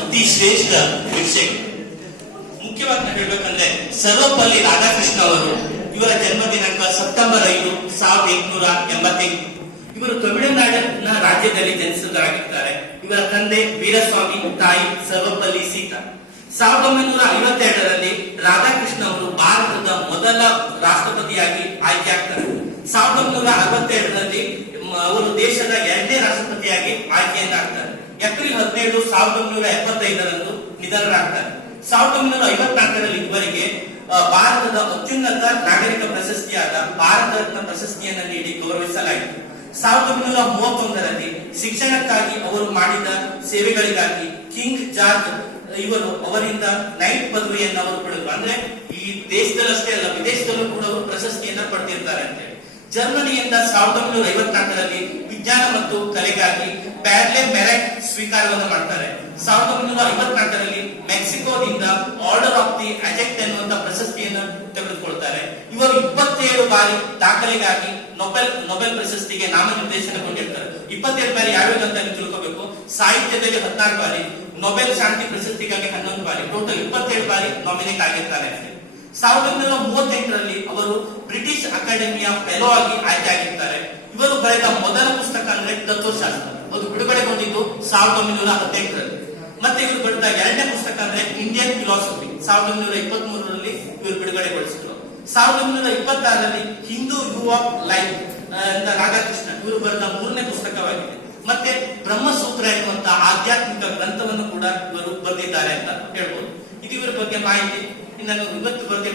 ಅತಿ ಶ್ರೇಷ್ಠ ವಿಷಯ. ಮುಖ್ಯವಾಗಿ ನಾವು ಹೇಳ್ಬೇಕಂದ್ರೆ ಸರ್ವಪಲ್ಲಿ ರಾಧಾಕೃಷ್ಣ ಅವರು ಇವರ ಜನ್ಮ ದಿನಾಂಕ ಸೆಪ್ಟೆಂಬರ್ 5, 1888. ಇವರು ತಮಿಳುನಾಡಿನ ರಾಜ್ಯದಲ್ಲಿ ಜನಿಸಿದರಾಗಿದ್ದಾರೆ. ಇವರ ತಂದೆ ವೀರಸ್ವಾಮಿ, ತಾಯಿ ಸರ್ವಪಲ್ಲಿ ಸೀತಾ. 1952ರಲ್ಲಿ ರಾಧಾಕೃಷ್ಣ ಅವರು ಭಾರತದ ಮೊದಲ ರಾಷ್ಟ್ರಪತಿಯಾಗಿ ಆಯ್ಕೆಯಾಗ್ತಾರೆ. 1962ರಲ್ಲಿ ಅವರು ದೇಶದ 2ನೇ ರಾಷ್ಟ್ರಪತಿಯಾಗಿ ಆಯ್ಕೆಯಾಗ್ತಾರೆ. ಏಪ್ರಿಲ್ 17, 1975ರಂದು ನಿಧನರಾಗ್ತಾರೆ. 1954ರಲ್ಲಿ ಇವರಿಗೆ ಭಾರತದ ಅತ್ಯುನ್ನತ ನಾಗರಿಕ ಪ್ರಶಸ್ತಿಯಾದ ಭಾರತ ರತ್ನ ಪ್ರಶಸ್ತಿಯನ್ನು ನೀಡಿ ಗೌರವಿಸಲಾಯಿತು. 1931ರಲ್ಲಿ ಶಿಕ್ಷಣಕ್ಕಾಗಿ ಅವರು ಮಾಡಿದ ಸೇವೆಗಳಿಗಾಗಿ ಕಿಂಗ್ ಜಾರ್ಜ್ ಇವರು ಅವರಿಂದ ನೈಟ್ ಪದವಿಯನ್ನು ಅವರು ಪಡೆದರು. ಅಂದ್ರೆ ಈ ದೇಶದಲ್ಲಷ್ಟೇ ಅಲ್ಲ, ವಿದೇಶದಲ್ಲೂ ಕೂಡ ಅವರು ಪ್ರಶಸ್ತಿಯನ್ನ ಪಡೆದಿರ್ತಾರೆ ಅಂತ ಹೇಳಿ. ಜರ್ಮನಿಯಿಂದ 1954ರಲ್ಲಿ ವಿಜ್ಞಾನ ಮತ್ತು ಕಲೆಗಾಗಿ ಪ್ಯಾರ್ಲೆ ಮೆರಿಟ್ ಸ್ವೀಕಾರವನ್ನು ಮಾಡ್ತಾರೆ. 1954ರಲ್ಲಿ ಮೆಕ್ಸಿಕೋದಿಂದ ಆರ್ಡರ್ ಆಫ್ ದಿ ಅಜೆಕ್ಟ್ ಎನ್ನುವಂತ ಪ್ರಶಸ್ತಿಯನ್ನು ತೆಗೆದುಕೊಳ್ತಾರೆ. ಇವರು 27 ಬಾರಿ ದಾಖಲೆಗಾಗಿ ನೊಬೆಲ್ ಪ್ರಶಸ್ತಿಗೆ ನಾಮನಿರ್ದೇಶನಗೊಂಡಿರ್ತಾರೆ. 27 ಬಾರಿ ಯಾವ್ಯಾವ ಅಂತ ತಿಳ್ಕೋಬೇಕು. ಸಾಹಿತ್ಯದಲ್ಲಿ 16 ಬಾರಿ, ನೊಬೆಲ್ ಶಾಂತಿ ಪ್ರಶಸ್ತಿಗಾಗಿ 11 ಬಾರಿ, ಟೋಟಲ್ 27 ಬಾರಿ ನಾಮಿನೇಟ್ ಆಗಿರ್ತಾರೆ. 1938ರಲ್ಲಿ ಅವರು ಬ್ರಿಟಿಷ್ ಅಕಾಡೆಮಿಯ ಫೆಲೋ ಆಗಿ ಆಯ್ಕೆಯಾಗಿರ್ತಾರೆ. ಇವರು ಬರೆದ ಮೊದಲ ಪುಸ್ತಕ ಅಂದ್ರೆ ತತ್ವಶಾಸ್ತ್ರ. ಅದು ಬಿಡುಗಡೆಗೊಂಡಿದ್ದು 1918ರಲ್ಲಿ. ಮತ್ತೆ ಇವರು ಬರೆದ 2ನೇ ಪುಸ್ತಕ ಅಂದ್ರೆ ಇಂಡಿಯನ್ ಫಿಲಾಸಫಿ 1923ರಲ್ಲಿ ಇವರು ಬಿಡುಗಡೆಗೊಳಿಸಿದ್ರು. 1926ರಲ್ಲಿ Hindu view of life Radhakrishna ಇವರು ಬರೆದ 3ನೇ ಪುಸ್ತಕವಾಗಿದೆ. ಮತ್ತೆ ಬ್ರಹ್ಮಸೂತ್ರ ಎನ್ನುವಂತ ಆಧ್ಯಾತ್ಮಿಕ ಗ್ರಂಥವನ್ನು ಕೂಡ ಇವರು ಬರೆದಿದ್ದಾರೆ ಅಂತ ಹೇಳ್ಬೋದು. ಇದು ಇವರ ಬಗ್ಗೆ ಮಾಹಿತಿ. ಇನ್ನು ಇವತ್ತು ಬರೆದ